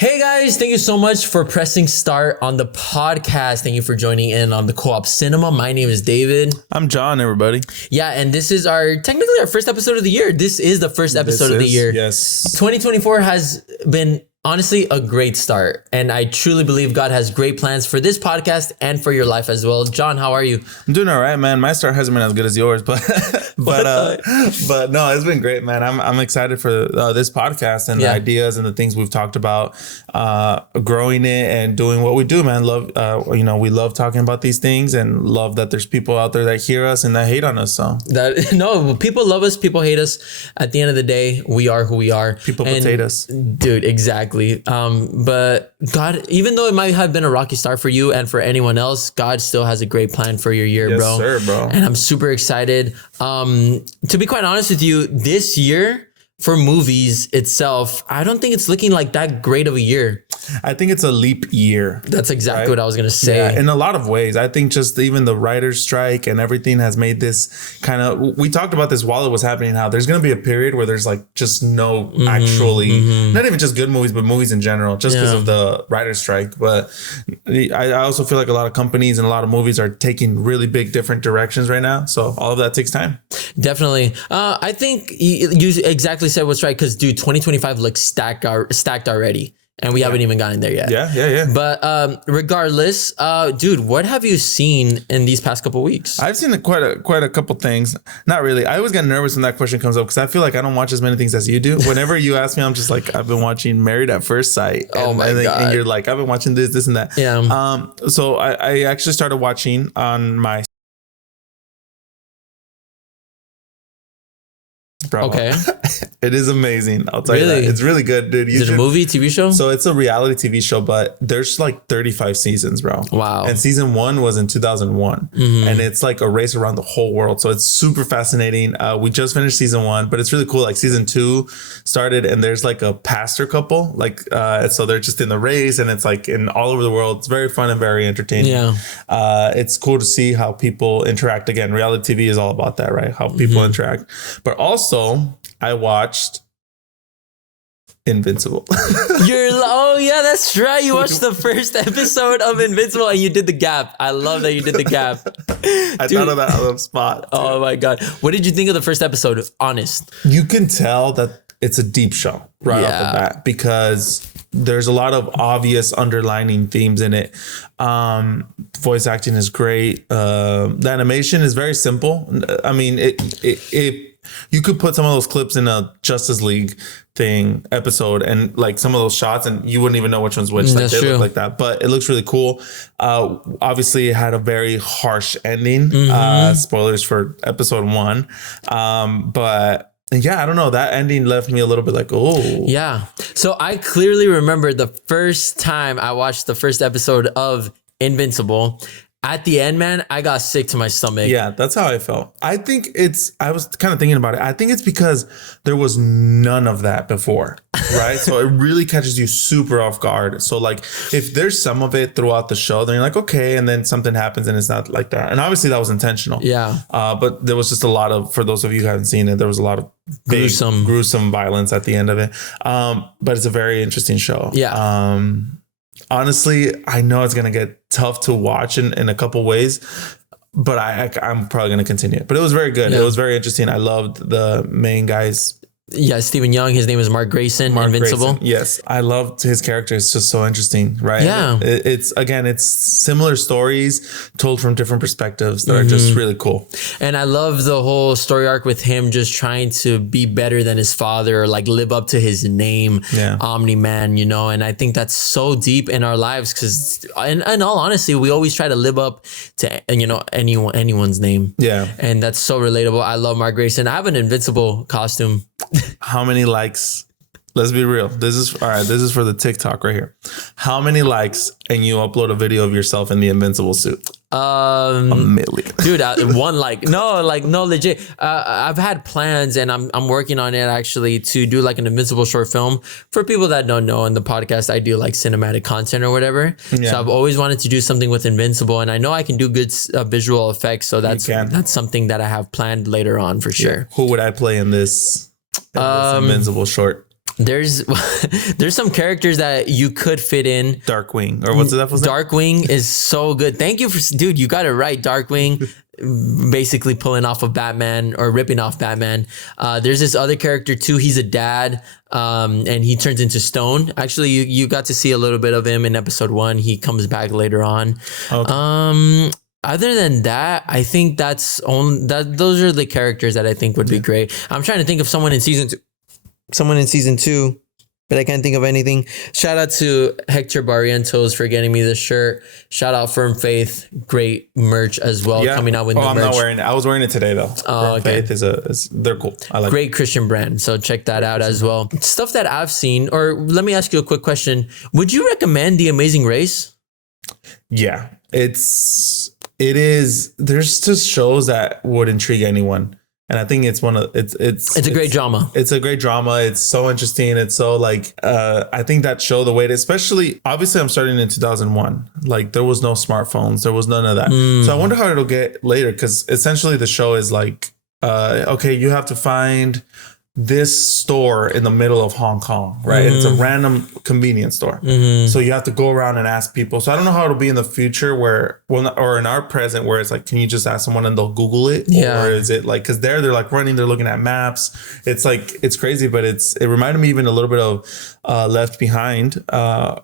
Hey guys, thank you so much for pressing start on the podcast. Thank you for joining in on the Co-op Cinema. My name is David. I'm John, everybody. Yeah, and this is technically our first episode of the year. This is the first episode of the year. Yes. 2024 has been honestly a great start, and I truly believe God has great plans for this podcast and for your life as well. John, how are you? I'm doing all right, man. My start hasn't been as good as yours, but no, it's been great, man. I'm excited for this podcast and the ideas and the things we've talked about, growing it and doing what we do, man. We love talking about these things and love that there's people out there that hear us and that hate on us. So people love us, people hate us. At the end of the day, we are who we are. People potato us, dude. Exactly. But God, even though it might have been a rocky start for you and for anyone else, God still has a great plan for your year, yes, bro. Sir, bro. And I'm super excited. To be quite honest with you, this year for movies itself, I don't think it's looking like that great of a year. I think it's a leap year. That's exactly what I was going to say. Yeah, in a lot of ways. I think just even the writer's strike and everything has made this kind of, we talked about this while it was happening, how there's going to be a period where there's like just no not even just good movies, but movies in general, just because of the writer's strike. But I also feel like a lot of companies and a lot of movies are taking really big different directions right now. So all of that takes time. Definitely. I think you exactly said what's right, because dude, 2025 looks stacked already. And we haven't even gotten there yet. Yeah. But regardless, dude, what have you seen in these past couple of weeks? I've seen quite a couple things. Not really. I always get nervous when that question comes up because I feel like I don't watch as many things as you do. Whenever you ask me, I'm just like, I've been watching Married at First Sight. Oh my God. And you're like, I've been watching this and that. Yeah. So I actually started watching on my. Bro. Okay. It is amazing. I'll tell you that. It's really good, dude. Is it a movie, TV show? So it's a reality TV show, but there's like 35 seasons, bro. Wow. And season 1 was in 2001. And it's like a race around the whole world. So it's super fascinating. We just finished season 1, but it's really cool. Like season 2 started and there's like a pastor couple. Like, so they're just in the race and it's like in all over the world. It's very fun and very entertaining. Yeah. It's cool to see how people interact. Again, reality TV is all about that, right? How people interact. But also, I watched Invincible. Oh yeah, that's right. You watched the first episode of Invincible and you did the gap. I love that you did the gap. I thought of that on the spot. Dude. Oh my God. What did you think of the first episode? Honest. You can tell that it's a deep show right off the bat because there's a lot of obvious underlining themes in it. Voice acting is great. The animation is very simple. I mean, you could put some of those clips in a Justice League episode and like some of those shots and you wouldn't even know which one's which. Like they look like that, but it looks really cool. Obviously it had a very harsh ending. Spoilers for episode 1. But yeah, I don't know. That ending left me a little bit like, oh. Yeah. So I clearly remember the first time I watched the first episode of Invincible. At the end, man, I got sick to my stomach. Yeah, that's how I felt. I was kind of thinking about it. I think it's because there was none of that before, right? So it really catches you super off guard. So like if there's some of it throughout the show, then you're like, okay. And then something happens and it's not like that. And obviously that was intentional. Yeah. But there was just a lot of, for those of you who haven't seen it, there was a lot of gruesome violence at the end of it. But it's a very interesting show. Yeah. Honestly, I know it's going to get tough to watch in a couple ways, but I'm probably going to continue. But it was very good. Yeah. It was very interesting. I loved the main guys. Yeah, Stephen Young. His name is Mark Grayson. Invincible. Grayson. Yes, I loved his character. It's just so interesting, right? Yeah. It's similar stories told from different perspectives that are just really cool. And I love the whole story arc with him just trying to be better than his father, or like live up to his name, Omni-Man, And I think that's so deep in our lives because, in all honesty, we always try to live up to anyone's name. Yeah. And that's so relatable. I love Mark Grayson. I have an Invincible costume. How many likes? Let's be real. This is for the TikTok right here. How many likes and you upload a video of yourself in the Invincible suit? A million. Dude, one like. No, legit. I've had plans and I'm working on it actually to do like an Invincible short film. For people that don't know, in the podcast, I do like cinematic content or whatever. Yeah. So I've always wanted to do something with Invincible and I know I can do good visual effects. So that's something that I have planned later on for sure. Yeah. Who would I play in this Invincible short? There's there's some characters that you could fit in. Darkwing, or what's that? Darkwing is so good. Thank you dude. You got it right. Darkwing, basically pulling off of Batman or ripping off Batman. There's this other character too. He's a dad, and he turns into stone. Actually, you got to see a little bit of him in episode 1. He comes back later on. Okay. Other than that, I think those are the characters that I think would be great. I'm trying to think of someone in season 2, but I can't think of anything. Shout out to Hector Barrientos for getting me this shirt. Shout out Firm Faith, great merch as well, coming out with new merch. I'm not wearing it. I was wearing it today though. Firm Faith they're cool. I like great Christian brand, so check that out as well. Stuff that I've seen, or let me ask you a quick question: would you recommend The Amazing Race? Yeah, it is. There's just shows that would intrigue anyone. And I think it's it's a great drama. It's a great drama. It's so interesting. It's so like, I think that show, the way it, especially, obviously I'm starting in 2001. Like there was no smartphones. There was none of that. So I wonder how it'll get later. Cause essentially the show is like, okay, you have to find this store in the middle of Hong Kong, right? And it's a random convenience store. So you have to go around and ask people. So I don't know how it'll be in the future or in our present where it's like, can you just ask someone and they'll Google it? Yeah. Or is it like, cause they're like running, they're looking at maps. It's like, it's crazy, but it reminded me even a little bit of Left Behind,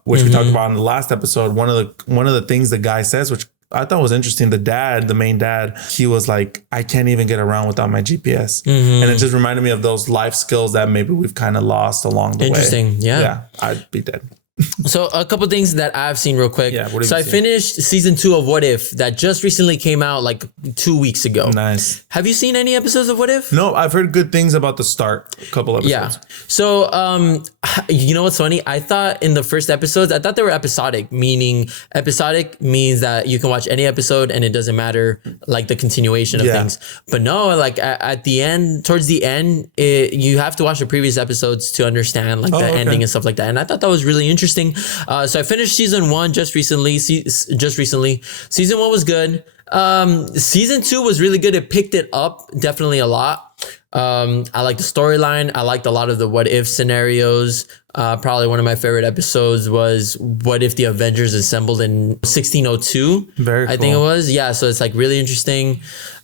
which we talked about in the last episode. One of the things the guy says, which I thought was interesting. The main dad, he was like, I can't even get around without my GPS. And it just reminded me of those life skills that maybe we've kind of lost along the way. Interesting. Yeah. Yeah. I'd be dead. So a couple things that I've seen real quick. Yeah, so I finished season 2 of What If that just recently came out like 2 weeks ago. Nice. Have you seen any episodes of What If? No, I've heard good things about the start. A couple episodes. Yeah. So, you know what's funny? I thought in the first episodes, I thought they were episodic, meaning episodic means that you can watch any episode and it doesn't matter like the continuation of things. But no, like at the end, towards the end, you have to watch the previous episodes to understand like the ending and stuff like that. And I thought that was really interesting. So I finished season 1 just recently. Season 1 was good. Season 2 was really good. It picked it up definitely a lot. I liked the storyline. I liked a lot of the what if scenarios. Probably one of my favorite episodes was what if the Avengers assembled in 1602. Very cool. I think it was. Yeah. So it's like really interesting.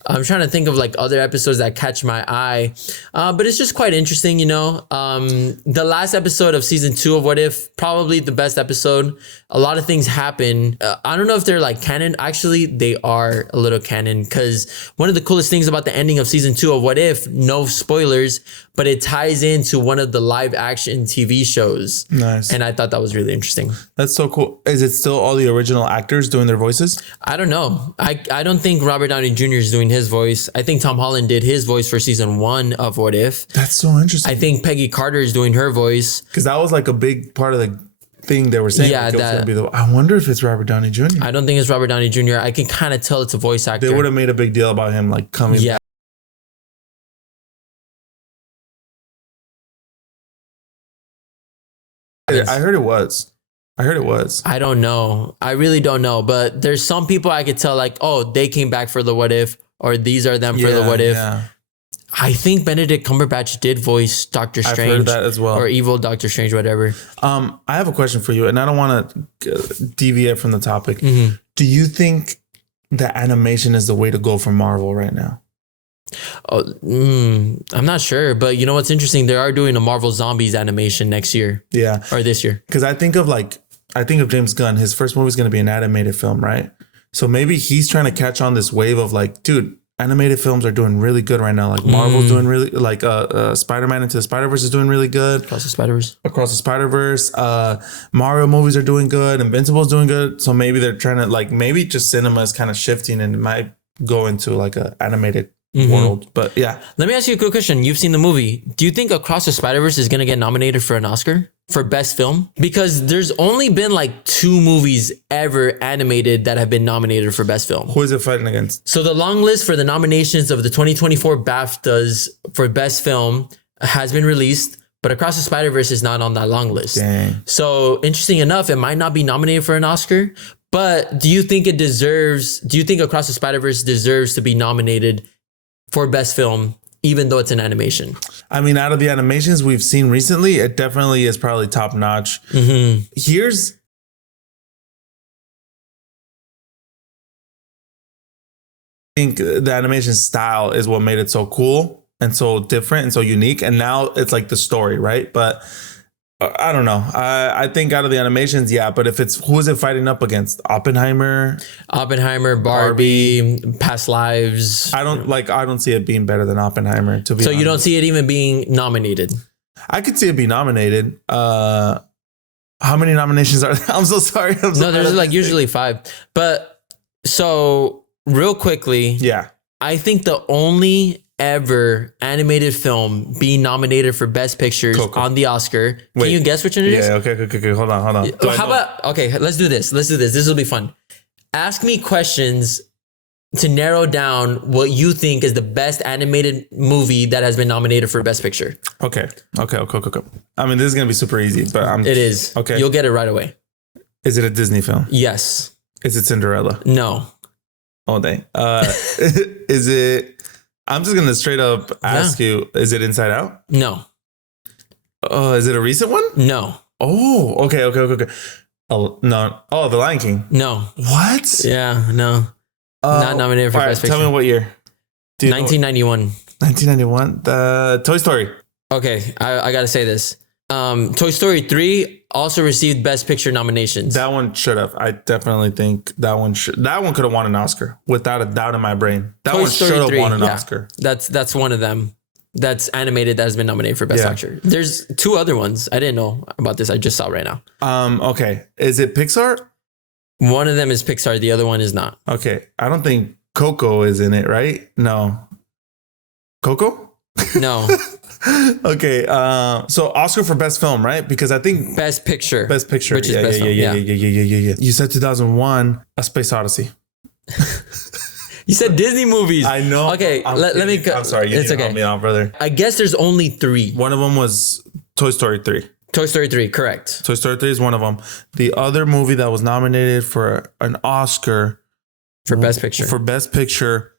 I'm trying to think of like other episodes that catch my eye. But it's just quite interesting, you know. The last episode of season 2 of What If, probably the best episode. A lot of things happen. I don't know if they're like canon. Actually, they are a little canon because one of the coolest things about the ending of season 2 of What If, no spoilers, but it ties into one of the live action TV shows. Nice. And I thought that was really interesting. That's so cool. Is it still all the original actors doing their voices? I don't know. I don't think Robert Downey Jr. is doing his voice. I think Tom Holland did his voice for season 1 of What If. That's so interesting. I think Peggy Carter is doing her voice. Because that was like a big part of the thing they were saying. Yeah, like I wonder if it's Robert Downey Jr. I don't think it's Robert Downey Jr. I can kind of tell it's a voice actor. They would have made a big deal about him like coming back. I heard it was. I don't know. I really don't know. But there's some people I could tell like, oh, they came back for the What If, or these are them for the What If. Yeah. I think Benedict Cumberbatch did voice Doctor Strange. I've heard that as well. Or evil Doctor Strange, whatever. I have a question for you, and I don't want to deviate from the topic. Mm-hmm. Do you think that animation is the way to go for Marvel right now? Oh, I'm not sure, but you know what's interesting? They are doing a Marvel Zombies animation next year. Yeah. Or this year. Because I think of James Gunn. His first movie is going to be an animated film, right? So maybe he's trying to catch on this wave of like, dude, animated films are doing really good right now. Like Marvel's doing really, like Spider-Man Into the Spider-Verse is doing really good. Across the Spider-Verse. Mario movies are doing good. Invincible's doing good. So maybe they're trying to like, maybe just cinema is kind of shifting and it might go into like a animated world. But yeah. Let me ask you a quick question. You've seen the movie. Do you think Across the Spider-Verse is going to get nominated for an Oscar for best film? Because there's only been like 2 movies ever animated that have been nominated for best film. Who is it fighting against? So the long list for the nominations of the 2024 BAFTAs for best film has been released, but Across the Spider-Verse is not on that long list. Dang. So interesting enough, it might not be nominated for an Oscar, but do you think Across the Spider-Verse deserves to be nominated for best film even though it's an animation. I mean, out of the animations we've seen recently, it definitely is probably top notch. Here's I think the animation style is what made it so cool and so different and so unique. And now it's like the story, right? But I don't know. I think out of the animations, yeah. But if it's who is it fighting up against? Oppenheimer, Barbie, Past Lives. I don't see it being better than Oppenheimer. To be So honest. you don't see it even being nominated? I could see it be nominated. How many nominations are there? I'm so sorry. No, there's like usually 5. But so real quickly, yeah. I think the only ever animated film being nominated for Best Pictures Coco. on the Oscar. Wait. Can you guess which one it is? Yeah. Okay. Hold on. How about, okay, let's do this. This will be fun. Ask me questions to narrow down what you think is the best animated movie that has been nominated for Best Picture. Okay. I mean, this is going to be super easy, but It is. Okay. You'll get it right away. Is it a Disney film? Yes. Is it Cinderella? No. Oh, dang. Is it... I'm just going to straight up ask you, is it Inside Out? No. Is it a recent one? No. Oh, okay. Oh, no. Oh, The Lion King. No. What? Yeah, no. Not nominated for Best Picture. Tell me what year. 1991. 1991. The Toy Story. Okay, I got to say this. Toy Story 3 also received Best Picture nominations. That one should have. I definitely think that one could have won an Oscar without a doubt in my brain. That Toy one Story should have 3, won an yeah. Oscar. That's one of them. That's animated that has been nominated for Best Picture. There's 2 other ones. I didn't know about this. I just saw right now. Okay. Is it Pixar? One of them is Pixar. The other one is not. Okay. I don't think Coco is in it, right? No. Coco? No. Okay. So Oscar for Best Film, right? Because I think Best Picture. Best Picture. Which is Best Film. Yeah. You said 2001, A Space Odyssey. You said Disney movies. I know. Okay, let me. I'm sorry. You it's need to okay. help me out, brother. I guess there's only 3. One of them was Toy Story 3. Toy Story 3, correct. Toy Story 3 is one of them. The other movie that was nominated for an Oscar For Best Picture. For Best Picture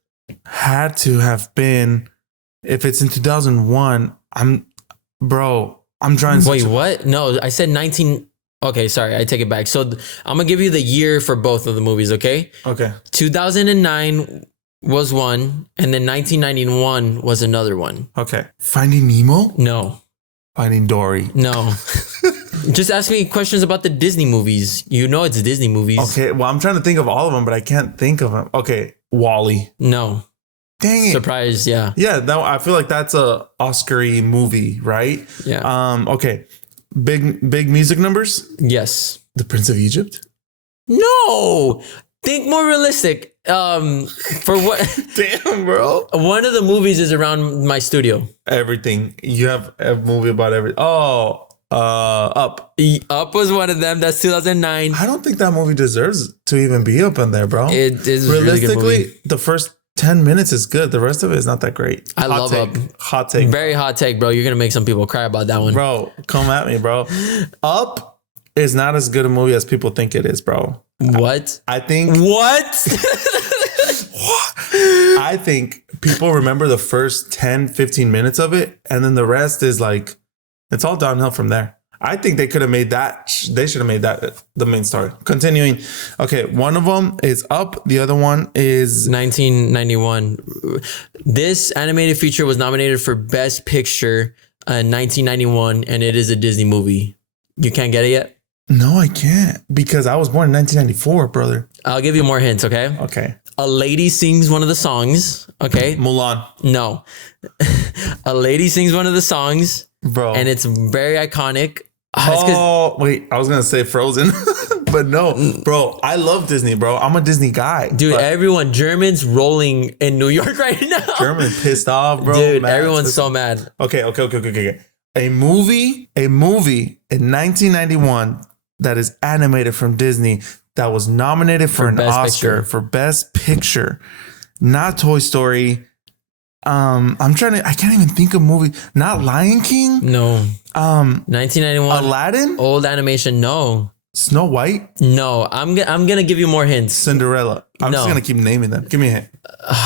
had to have been, if it's in 2001, I'm trying to... Wait, what? No, I said 19... Okay, sorry, I take it back. So I'm going to give you the year for both of the movies, okay? Okay. 2009 was one, and then 1991 was another one. Okay. Finding Nemo? No. Finding Dory? No. Just ask me questions about the Disney movies. You know it's Disney movies. Okay, well, I'm trying to think of all of them, but I can't think of them. Okay, Wall-E. No. Dang it. Surprise, yeah. Yeah, I feel like that's a Oscar-y movie, right? Yeah. Okay. Big music numbers? Yes. The Prince of Egypt? No. Think more realistic. For what? Damn, bro. One of the movies is around my studio. Everything. You have a movie about everything. Oh, Up. Up was one of them. That's 2009. I don't think that movie deserves to even be up in there, bro. It is a really good realistically, movie. the first 10 minutes is good. The rest of it is not that great. I love take. Up. Hot take. Very hot take, bro. You're going to make some people cry about that one. Bro, come at me, bro. Up is not as good a movie as people think it is, bro. What? I think... What? I think people remember the first 10, 15 minutes of it, and then the rest is like, it's all downhill from there. I think they could have made that. They should have made that the main story. Continuing. Okay, one of them is Up. The other one is 1991. This animated feature was nominated for Best Picture in 1991, and it is a Disney movie. You can't get it yet? No, I can't, because I was born in 1994, brother. I'll give you more hints, okay? Okay. A lady sings one of the songs, okay? Mulan. No. A lady sings one of the songs, Bro. and it's very iconic. Oh, wait, I was going to say Frozen, but no, bro, I love Disney, bro. I'm a Disney guy. Dude, everyone, Germans rolling in New York right now. German pissed off, bro. Dude, mad. everyone's so mad. Okay. A movie in 1991 that is animated from Disney that was nominated for an Best Oscar Picture. for Best Picture, not Toy Story. I can't even think of movie. Not Lion King. No. 1991. Aladdin. Old animation. No. Snow White? No, I'm gonna give you more hints. Cinderella. I'm just No. gonna keep naming them. Give me a hint.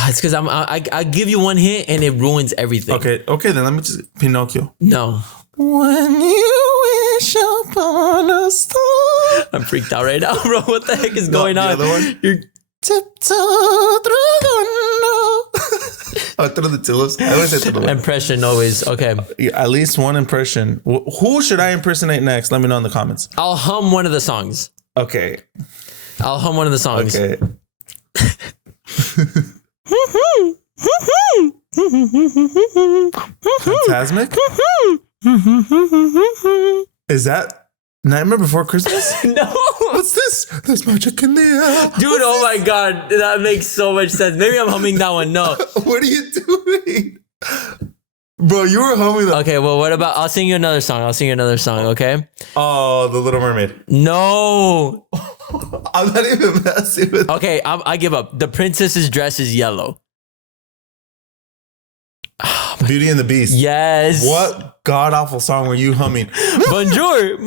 It's because I give you one hint and it ruins everything. Okay, then let me just Pinocchio. No. When you wish upon a star. I'm freaked out right now, bro. What the heck is going on? The other one? You're Tiptoe through the window. Oh, through the tulips. I always say through the window. impression always. Okay. Yeah, at least one impression. Who should I impersonate next? Let me know in the comments. I'll hum one of the songs. Okay. I'll hum one of the songs. Okay. Fantasmic? Is that Nightmare Before Christmas? No. What's this? There's magic in the air. Dude, oh my God. That makes so much sense. Maybe I'm humming that one. No. What are you doing? Bro, you were humming that. Okay, well, what about, I'll sing you another song. Okay? Oh, The Little Mermaid. No. I'm not even messing with. Okay, I give up. The princess's dress is yellow. Beauty and the Beast. Yes. What god awful song were you humming? Bonjour.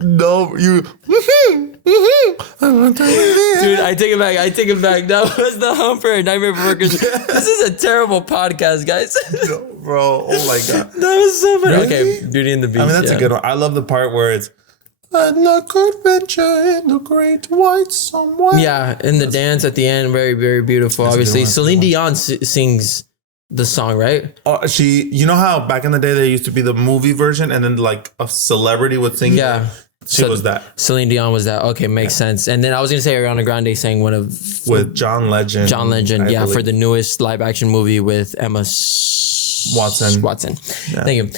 No, you. Dude, I take it back. That was the humper. Nightmare Before Christmas. This is a terrible podcast, guys. No, bro. Oh my god. That was so funny. Really? Okay, Beauty and the Beast. I mean, that's a good one. I love the part where it's and I could venture in the great white somewhere. Yeah, and the dance at the end, very, very beautiful. Obviously, Celine Dion sings the song, right? Oh, you know how back in the day there used to be the movie version, and then like a celebrity would sing. Yeah, she was that. Celine Dion was that. Okay, makes sense. And then I was gonna say Ariana Grande sang one of with John Legend. I believe. for the newest live action movie with Emma Watson. Yeah. Thank you.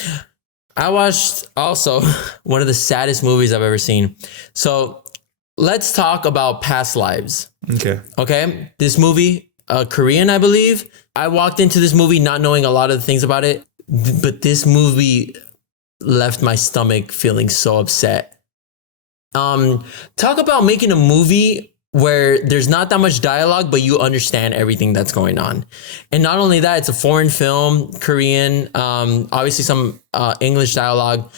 I watched also one of the saddest movies I've ever seen. So let's talk about Past Lives. Okay. This movie, Korean, I believe. I walked into this movie not knowing a lot of the things about it, but this movie left my stomach feeling so upset. Talk about making a movie where there's not that much dialogue, but you understand everything that's going on. And not only that, it's a foreign film, Korean, obviously some English dialogue.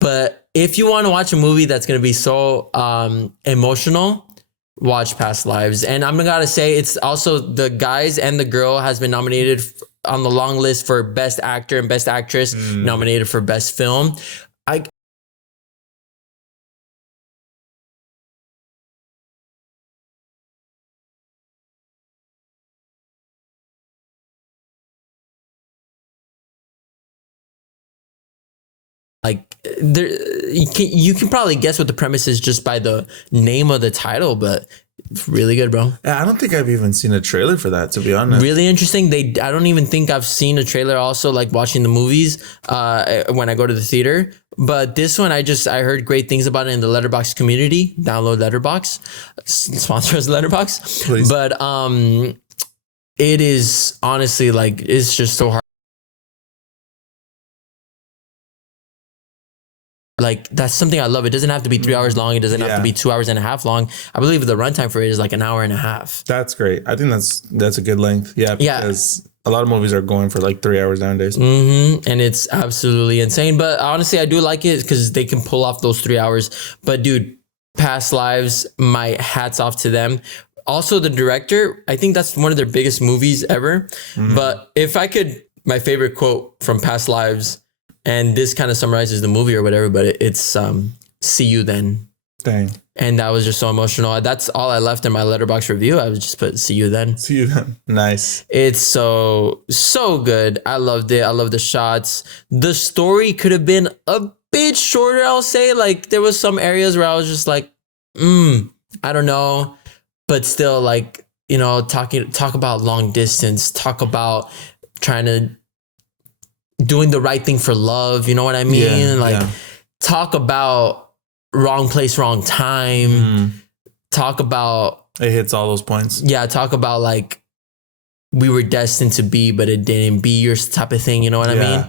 But if you want to watch a movie that's going to be so emotional, watch Past Lives. And I'm gotta say, it's also the guys and the girl has been nominated on the long list for Best Actor and Best Actress, nominated for Best Film. Like there, you can probably guess what the premise is just by the name of the title, but it's really good, bro. Yeah, I don't think I've even seen a trailer for that, to be honest. Really interesting. I don't even think I've seen a trailer. Also, like watching the movies when I go to the theater. But this one, I heard great things about it in the Letterboxd community. Download Letterboxd, sponsor us Letterboxd. Please. But it is honestly like it's just so hard. Like that's something I love. It doesn't have to be 3 hours long. It doesn't have to be 2 hours and a half long. I believe the runtime for it is like an hour and a half. That's great. I think that's a good length. Yeah. Because a lot of movies are going for like 3 hours nowadays. And it's absolutely insane. But honestly, I do like it because they can pull off those 3 hours. But dude, Past Lives, my hats off to them. Also, the director, I think that's one of their biggest movies ever. But if I could, my favorite quote from Past Lives, and this kind of summarizes the movie or whatever, but it's see you then. Dang. And that was just so emotional. That's all I left in my Letterboxd review. I was just put see you then. See you then. Nice. It's so good. I loved it. I love the shots. The story could have been a bit shorter, I'll say. Like there was some areas where I was just like, I don't know. But still, like, you know, talk about long distance, talk about trying to doing the right thing for love, you know what I mean? Talk about wrong place, wrong time. Talk about it hits all those points. Yeah, talk about like we were destined to be, but it didn't be your type of thing, you know what I mean?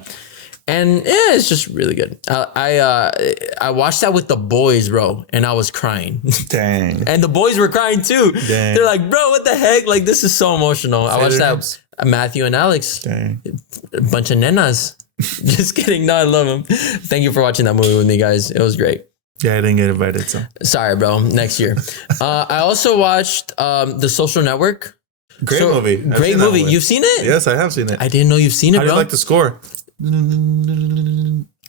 And yeah, it's just really good. I watched that with the boys, bro, and I was crying. Dang. And the boys were crying too. Dang. They're like, bro, what the heck? Like this is so emotional. I watched that. Names? Matthew and Alex. Dang. A bunch of nenas. Just kidding. No, I love him. Thank you for watching that movie with me, guys. It was great. Yeah, I didn't get invited, so. Sorry, bro. Next year. I also watched The Social Network. Great movie. Great movie. You've seen it? Yes, I have seen it. I didn't know you've seen it, How do bro. you like the score?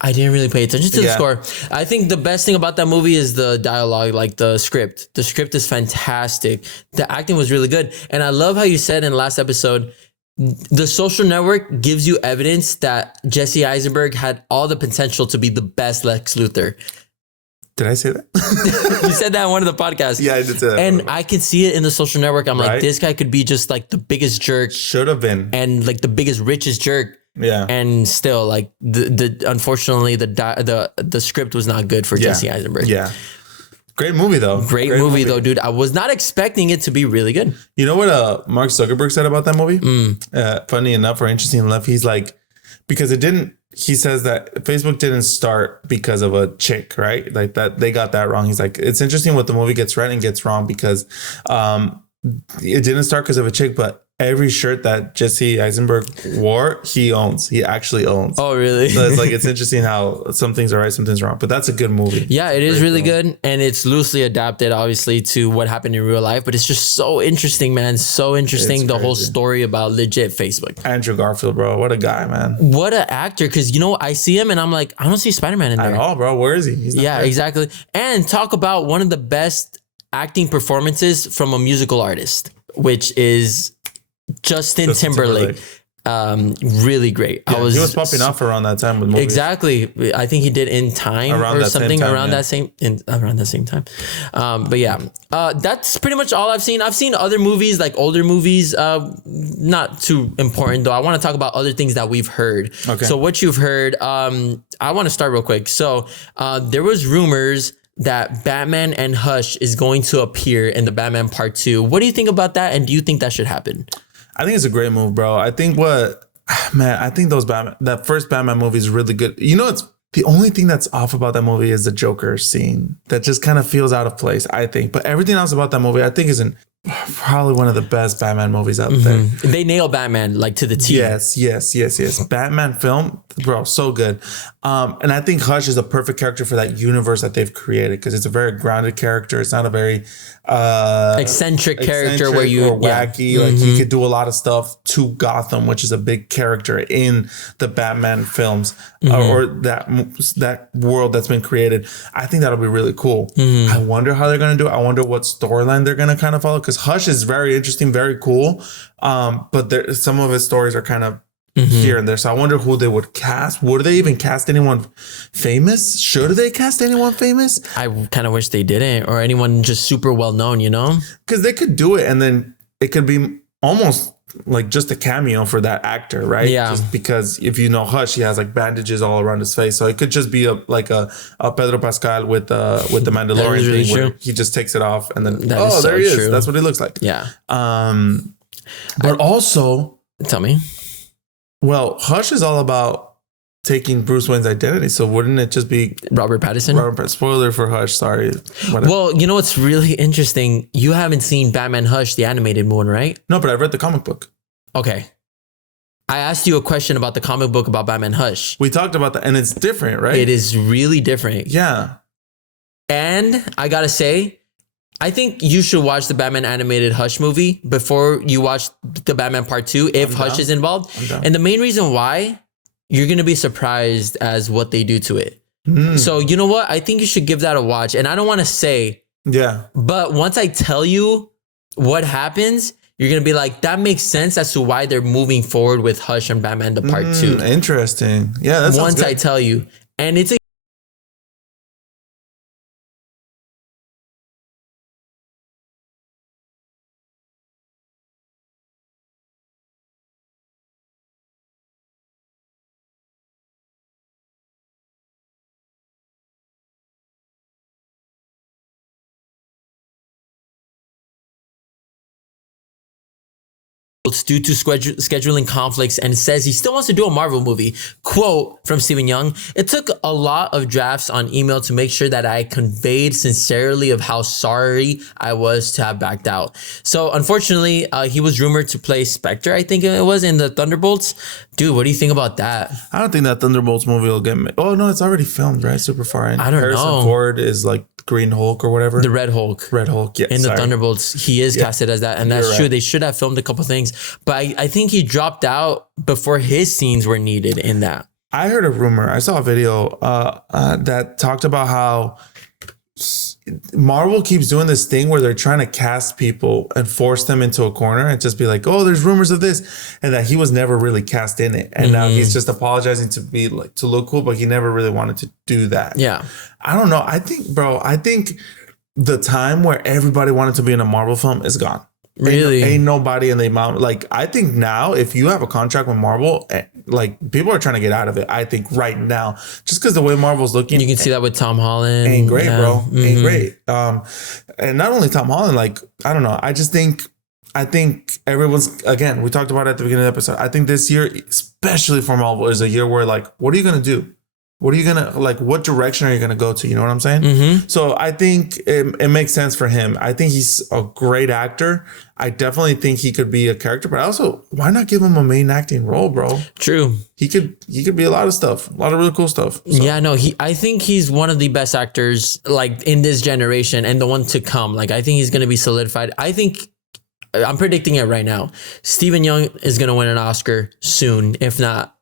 I didn't really pay attention to the score. I think the best thing about that movie is the dialogue, like the script. The script is fantastic. The acting was really good. And I love how you said in the last episode, The Social Network gives you evidence that Jesse Eisenberg had all the potential to be the best Lex Luthor. Did I say that? You said that in one of the podcasts. Yeah, I did say that. And I could see it in The Social Network. I'm like, this guy could be just like the biggest jerk. Should have been. And like the biggest, richest jerk. Yeah. And still, like the unfortunately the script was not good for Jesse Eisenberg. Yeah. Great movie though. Great movie though, dude. I was not expecting it to be really good. You know what Mark Zuckerberg said about that movie? Funny enough or interesting enough, he's like, because it didn't. He says that Facebook didn't start because of a chick, right? Like that they got that wrong. He's like, it's interesting what the movie gets right and gets wrong because it didn't start because of a chick, but every shirt that Jesse Eisenberg wore, he owns. He actually owns. Oh, really? So it's like, it's interesting how some things are right, some things are wrong. But that's a good movie. Yeah, it is really good. And it's loosely adapted, obviously, to what happened in real life. But it's just so interesting, man. So interesting. The whole story about legit Facebook. Andrew Garfield, bro. What a guy, man. What an actor. Because, you know, I see him and I'm like, I don't see Spider-Man in there. At all, bro. Where is he? He's not there. Exactly. And talk about one of the best acting performances from a musical artist, which is Justin Timberlake. Really great. Yeah, he was popping off around that time with movies. Exactly. I think he did In Time or something around that same time. But yeah, that's pretty much all I've seen. I've seen other movies, like older movies, not too important though. I want to talk about other things that we've heard. Okay. So what you've heard, I want to start real quick. So there was rumors that Batman and Hush is going to appear in the Batman Part 2. What do you think about that? And do you think that should happen? I think it's a great move, bro. I think that first Batman movie is really good. You know, it's the only thing that's off about that movie is the Joker scene that just kind of feels out of place, I think. But everything else about that movie, I think is probably one of the best Batman movies out there. They nail Batman like to the T. Yes. Batman film, bro, so good. And I think Hush is a perfect character for that universe that they've created because it's a very grounded character. It's not a very eccentric character where you or wacky. Like he could do a lot of stuff to Gotham, which is a big character in the Batman films or that world that's been created. I think that'll be really cool. I wonder how they're gonna do it. I wonder what storyline they're gonna kind of follow because Hush is very interesting, very cool. But some of his stories are kind of here and there. So I wonder who they would cast. Would they even cast anyone famous? Should they cast anyone famous? I kind of wish they didn't, or anyone just super well known, you know? Because they could do it and then it could be almost like just a cameo for that actor, right? Yeah. Just because if you know Hush, he has like bandages all around his face. So it could just be a Pedro Pascal with the Mandalorian really thing where true. he just takes it off and then, so there he is. true. That's what he looks like. Yeah. But also... Tell me. Well, Hush is all about taking Bruce Wayne's identity. So wouldn't it just be Robert Pattinson? Spoiler for Hush. Sorry. Whatever. Well, you know what's really interesting? You haven't seen Batman Hush, the animated one, right? No, but I read the comic book. Okay. I asked you a question about the comic book about Batman Hush. We talked about that and it's different, right? It is really different. Yeah. And I gotta say, I think you should watch the Batman animated Hush movie before you watch the Batman Part 2 if Hush is involved. And the main reason why, you're going to be surprised as what they do to it. So you know what? I think you should give that a watch. And I don't want to say, but once I tell you what happens, you're going to be like, that makes sense as to why they're moving forward with Hush and Batman the Part 2. Interesting. Yeah, that's once I tell you. And it's a due to scheduling conflicts and says he still wants to do a Marvel movie. Quote from Stephen Young: "It took a lot of drafts on email to make sure that I conveyed sincerely of how sorry I was to have backed out." So unfortunately, he was rumored to play Spectre, I think it was, in the Thunderbolts. Dude, what do you think about that? I don't think that Thunderbolts movie will get made. Oh no, it's already filmed, right? Super far in. I don't Harrison know. Ford is like Green Hulk or whatever. The Red Hulk. Red Hulk, yeah. In the Thunderbolts, he is casted as that, and that's true. right. They should have filmed a couple things, but I think he dropped out before his scenes were needed in that. I heard a rumor. I saw a video that talked about how Marvel keeps doing this thing where they're trying to cast people and force them into a corner and just be like, "Oh, there's rumors of this," and that he was never really cast in it, and now he's just apologizing to be like to look cool, but he never really wanted to do that. Yeah, I don't know. I think the time where everybody wanted to be in a Marvel film is gone. really. Ain't nobody in the amount. Like, I think now, if you have a contract with Marvel, like, people are trying to get out of it. I think right now, just because the way Marvel's looking, You can see that with Tom Holland. ain't great, bro. Mm-hmm. Ain't great. And not only Tom Holland, like, I don't know. I think everyone's, again, we talked about it at the beginning of the episode. I think this year, especially for Marvel, is a year where, like, what are you going to do? What are you going to, like, what direction are you going to go to? You know what I'm saying? Mm-hmm. So I think it makes sense for him. I think he's a great actor. I definitely think he could be a character, but also, why not give him a main acting role, bro? True. He could be a lot of stuff, a lot of really cool stuff. So. Yeah, no, I think he's one of the best actors, like, in this generation and the one to come. Like, I think he's going to be solidified. I think I'm predicting it right now. Stephen Young is going to win an Oscar soon, if not.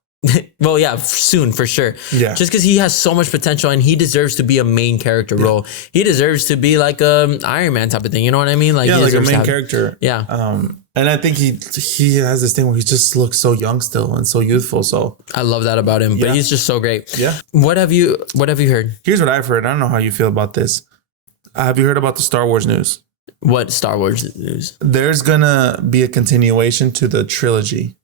Well, yeah, soon for sure. Yeah. Just because he has so much potential and he deserves to be a main character role. He deserves to be like a Iron Man type of thing. You know what I mean? Like, Yeah, he like a deserves to main have- character. Yeah. And I think he has this thing where he just looks so young still and so youthful. So I love that about him. But Yeah. he's just so great. yeah. What have you heard? Here's what I've heard. I don't know how you feel about this. Have you heard about the Star Wars news? What Star Wars news? There's gonna be a continuation to the trilogy.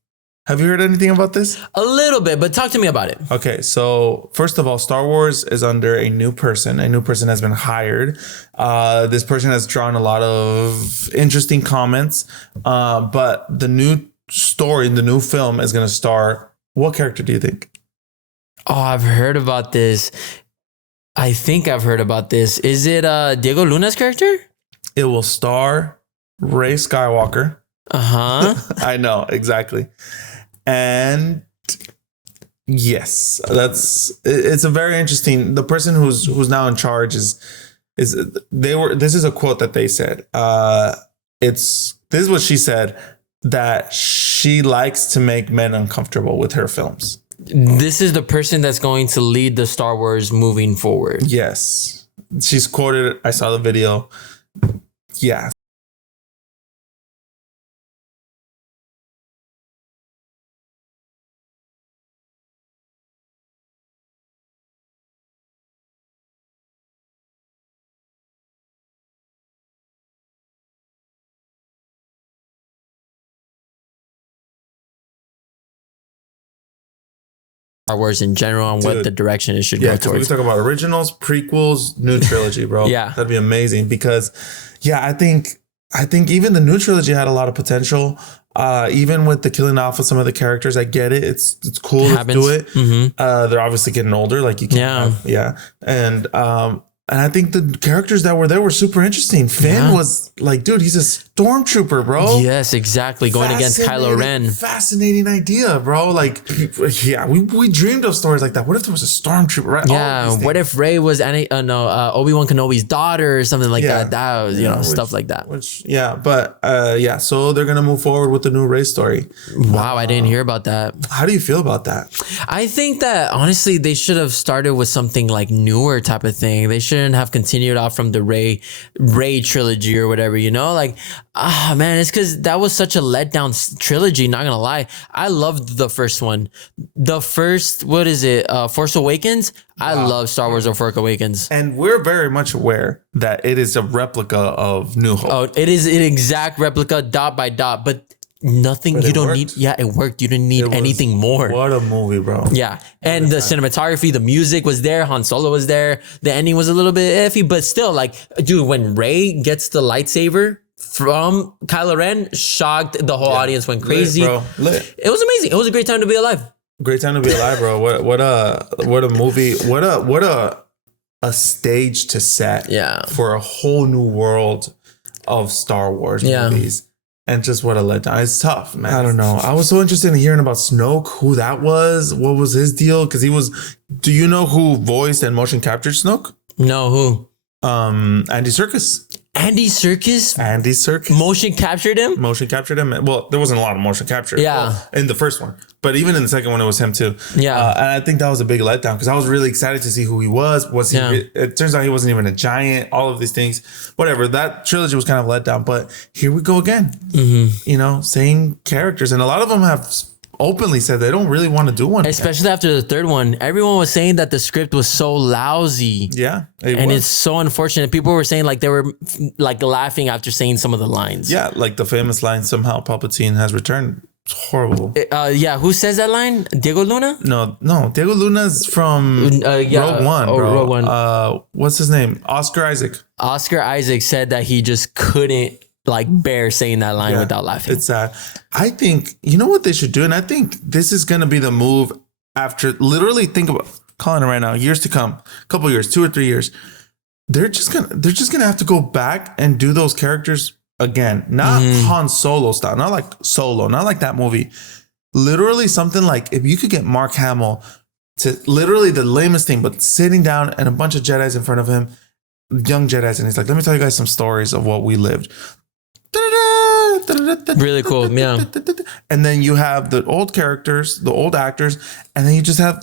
Have you heard anything about this? A little bit, but talk to me about it. Okay, so first of all, Star Wars is under a new person. A new person has been hired. This person has drawn a lot of interesting comments. But the new story, the new film is going to star, what character do you think? Oh, I've heard about this. I think I've heard about this. Is it Diego Luna's character? It will star Rey Skywalker. Uh-huh. I know, exactly. And yes, it's a very interesting. The person who's now in charge this is a quote that they said. This is what she said, that she likes to make men uncomfortable with her films. This is the person that's going to lead the Star Wars moving forward. Yes. She's quoted, I saw the video. Yeah. Star Wars in general and what Dude. the direction it should Yeah, go because we towards. talk about originals, prequels, new trilogy, bro. Yeah. That'd be amazing because, yeah, I think even the new trilogy had a lot of potential. Even with the killing off of some of the characters, I get it. It's cool to do it. Mm-hmm. They're obviously getting older, like you can't. Yeah. And I think the characters that were there were super interesting. Finn was like, dude, he's a stormtrooper, bro. Yes, exactly. Going against Kylo Ren. Fascinating idea, bro. Like, yeah, we dreamed of stories like that. What if there was a stormtrooper? Right? Yeah. What if Rey was Obi-Wan Kenobi's daughter or something like Yeah. that? That was, stuff like that. Yeah. So they're gonna move forward with the new Rey story. Wow, I didn't hear about that. How do you feel about that? I think that honestly, they should have started with something like newer type of thing. They shouldn't have continued off from the Rey trilogy or whatever, like, man, it's because that was such a letdown trilogy. Not gonna lie. I loved the first one. The first, what is it? Force Awakens. I love Star Wars: The Force Awakens. And we're very much aware that it is a replica of New Hope. Oh, it is an exact replica, dot by dot, but nothing. But You it don't worked. need. Yeah, it worked. You didn't need anything more. What a movie, bro. Yeah. And the cinematography, the music was there. Han Solo was there. The ending was a little bit iffy, but still, like, dude, when Rey gets the lightsaber from Kylo Ren shocked the whole audience, went crazy. Lit, bro. Lit. It was amazing. It was a great time to be alive. Great time to be alive, bro. What a movie. What a stage to set for a whole new world of Star Wars movies. And just what a letdown. It's tough, man. I don't know. I was so interested in hearing about Snoke, who that was. What was his deal? Because he was... Do you know who voiced and motion captured Snoke? No, who? Andy Serkis. Andy Serkis? Andy Serkis. Motion captured him? Motion captured him. Well, there wasn't a lot of motion capture. Yeah. In the first one. But even in the second one, it was him too. Yeah. And I think that was a big letdown because I was really excited to see who he was. Was he? It turns out he wasn't even a giant. All of these things. Whatever. That trilogy was kind of let down. But here we go again. Mm-hmm. You know, same characters. And a lot of them have openly said they don't really want to do one. Especially after the third one. Everyone was saying that the script was so lousy. Yeah. It's so unfortunate. People were saying like they were like laughing after saying some of the lines. Yeah. Like the famous line, somehow Palpatine has returned. It's horrible. Yeah. Who says that line? Diego Luna? No. Diego Luna's from Rogue One, bro. Rogue One. What's his name? Oscar Isaac. Oscar Isaac said that he just couldn't like bear saying that line without laughing. It's sad. I think, you know what they should do? And I think this is going to be the move after literally think about calling it right now, years to come, a couple years, 2 or 3 years. They're just going to have to go back and do those characters again, not Han Solo style, not like Solo, not like that movie. Literally something like if you could get Mark Hamill to literally the lamest thing, but sitting down and a bunch of Jedis in front of him, young Jedis, and he's like, let me tell you guys some stories of what we lived. Really cool, yeah. And then you have the old characters, the old actors, and then you just have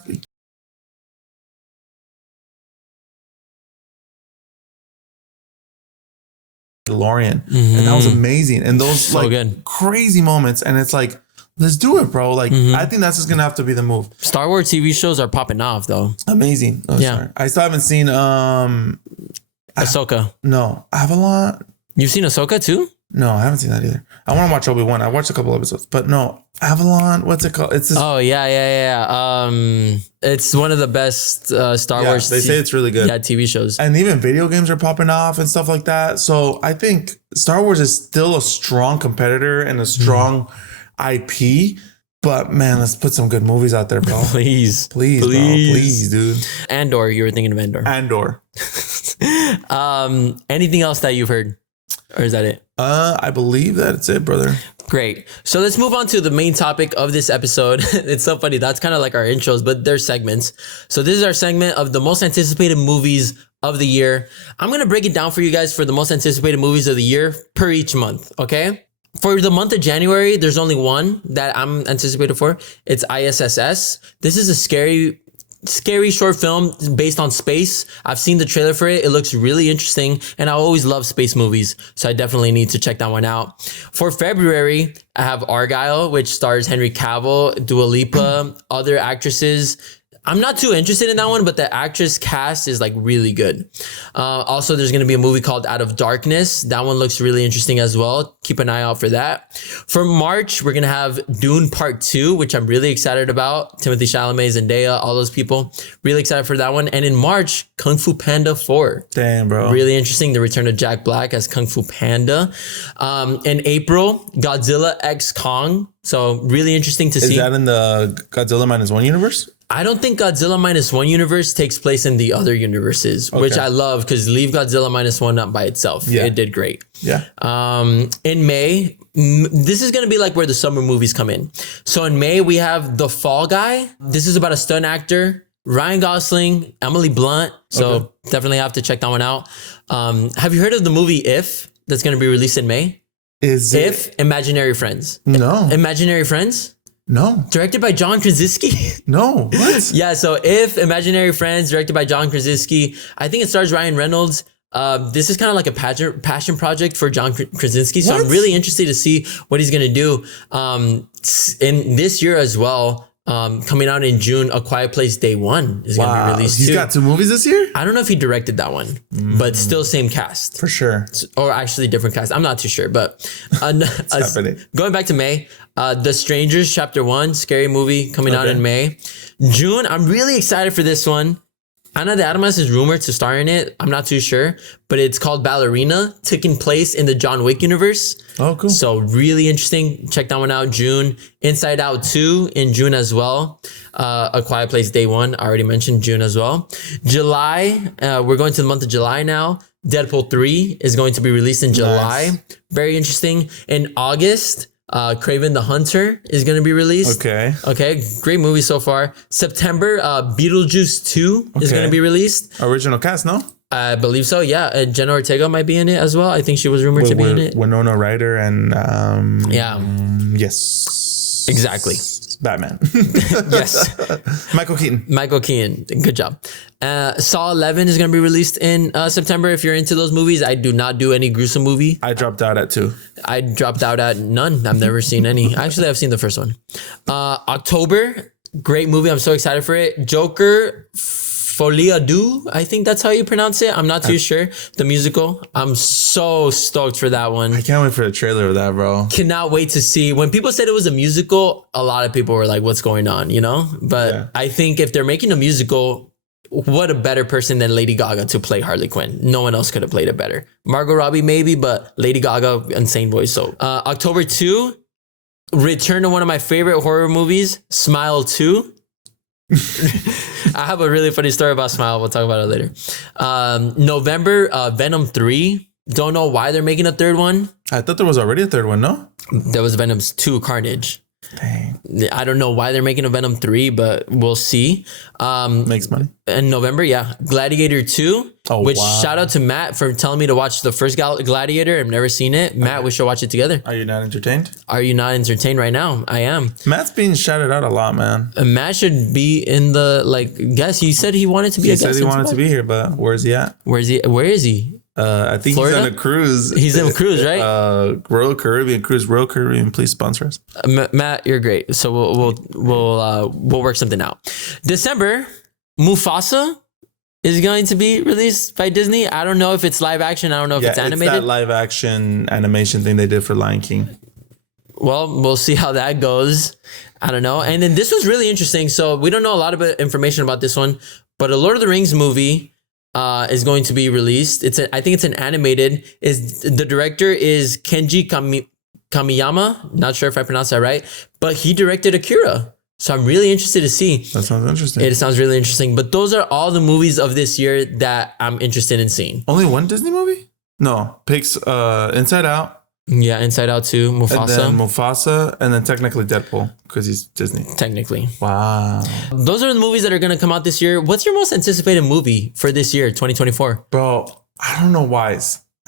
DeLorean, and that was amazing. And those so like crazy moments, and it's like, let's do it, bro. Like I think that's just gonna have to be the move. Star Wars TV shows are popping off though. Amazing. Sorry. I still haven't seen Ahsoka. No, Avalon. You've seen Ahsoka too? No, I haven't seen that either. I want to watch Obi-Wan. I watched a couple episodes, but no, Avalon. What's it called? It's this. Oh yeah. It's one of the best Star Wars. They say it's really good. Yeah, TV shows, and even video games are popping off and stuff like that. So I think Star Wars is still a strong competitor and a strong IP. But man, let's put some good movies out there, bro. Please, bro. Please, dude. Andor. You were thinking of Andor. Anything else that you've heard? Or is that it? I believe that's it, brother. Great. So let's move on to the main topic of this episode. It's so funny. That's kind of like our intros, but they're segments. So this is our segment of the most anticipated movies of the year. I'm going to break it down for you guys for the most anticipated movies of the year per each month. Okay. For the month of January, there's only one that I'm anticipated for. It's ISSS. This is a scary short film based on space. I've seen the trailer for it. It looks really interesting, and I always love space movies, so I definitely need to check that one out. For February, I have Argyle, which stars Henry Cavill, Dua Lipa, other actresses. I'm not too interested in that one, but the actress cast is like really good. Also, there's going to be a movie called Out of Darkness. That one looks really interesting as well. Keep an eye out for that. For March, we're going to have Dune Part 2, which I'm really excited about. Timothée Chalamet, Zendaya, all those people. Really excited for that one. And in March, Kung Fu Panda 4. Damn, bro. Really interesting. The return of Jack Black as Kung Fu Panda. In April, Godzilla x Kong. So really interesting to see. Is that in the Godzilla -1 universe? I don't think Godzilla -1 universe takes place in the other universes, which I love because leave Godzilla -1 up by itself. Yeah. It did great. Yeah. In May, this is going to be like where the summer movies come in. So in May, we have The Fall Guy. This is about a stunt actor, Ryan Gosling, Emily Blunt. So definitely have to check that one out. Have you heard of the movie If that's going to be released in May? If Imaginary Friends. No. Imaginary Friends? No. Directed by John Krasinski? No. What? Yeah, so If Imaginary Friends, directed by John Krasinski. I think it stars Ryan Reynolds. This is kind of like a passion project for John Krasinski. So I'm really interested to see what he's going to do in this year as well. Coming out in June, A Quiet Place Day 1 is going to be released too. He's got 2 movies this year? I don't know if he directed that one, but still same cast. For sure. Or actually different cast. I'm not too sure, but going back to May, The Strangers Chapter 1, scary movie coming out in May. June, I'm really excited for this one. Ana de Armas is rumored to star in it. I'm not too sure, but it's called Ballerina, taking place in the John Wick universe. Oh, cool. So really interesting. Check that one out. June. Inside Out 2 in June as well. A Quiet Place Day 1. I already mentioned June as well. July. We're going to the month of July now. Deadpool 3 is going to be released in July. Nice. Very interesting. In August, Kraven the Hunter is going to be released. Okay. Great movie so far. September, Beetlejuice 2 is going to be released. Original cast, no? I believe so. Yeah. Jenna Ortega might be in it as well. I think she was rumored to be in it. Winona Ryder and yeah. Yes. Exactly. Batman. Yes. Michael Keaton. Good job. Saw 11 is going to be released in September. If you're into those movies, I do not do any gruesome movie. I dropped out at 2. I dropped out at none. I've never seen any. Actually, I've seen the first one. October, great movie. I'm so excited for it. Joker Folia Do, I think that's how you pronounce it. I'm not too sure. The musical. I'm so stoked for that one. I can't wait for the trailer of that, bro. Cannot wait to see. When people said it was a musical, a lot of people were like, what's going on, you know? But I think if they're making a musical, what a better person than Lady Gaga to play Harley Quinn. No one else could have played it better. Margot Robbie maybe, but Lady Gaga, insane voice. So October 2, return to one of my favorite horror movies, Smile 2. I have a really funny story about Smile. We'll talk about it later. November, Venom 3. Don't know why they're making a third one. I thought there was already a third one, no? There was Venom 2, Carnage. Dang. I don't know why they're making a Venom 3, but we'll see. Makes money. In November, Gladiator 2, shout out to Matt for telling me to watch the first Gladiator. I've never seen it. Matt, we should watch it together. Are you not entertained? Are you not entertained right now? I am. Matt's being shouted out a lot, man. Matt should be in the, guest. He said he wanted to be a guest. He said he wanted to be here, but where's he at? Where is he? I think Florida? He's on a cruise. He's on a cruise, right? Royal Caribbean cruise. Royal Caribbean, please sponsor us. Matt, you're great. So we'll work something out. December, Mufasa is going to be released by Disney. I don't know if it's live action. I don't know if it's animated. It's that live action animation thing they did for Lion King. Well, we'll see how that goes. I don't know. And then this was really interesting. So we don't know a lot of information about this one, but a Lord of the Rings movie is going to be released. I think it's an animated. The director is Kenji Kamiyama. Not sure if I pronounced that right, but he directed Akira. So I'm really interested to see. That sounds interesting. It sounds really interesting. But those are all the movies of this year that I'm interested in seeing. Only one Disney movie? No. Picks Inside Out. Yeah, Inside Out 2, Mufasa. And then technically Deadpool because he's Disney. Technically. Wow. Those are the movies that are going to come out this year. What's your most anticipated movie for this year, 2024? Bro, I don't know why.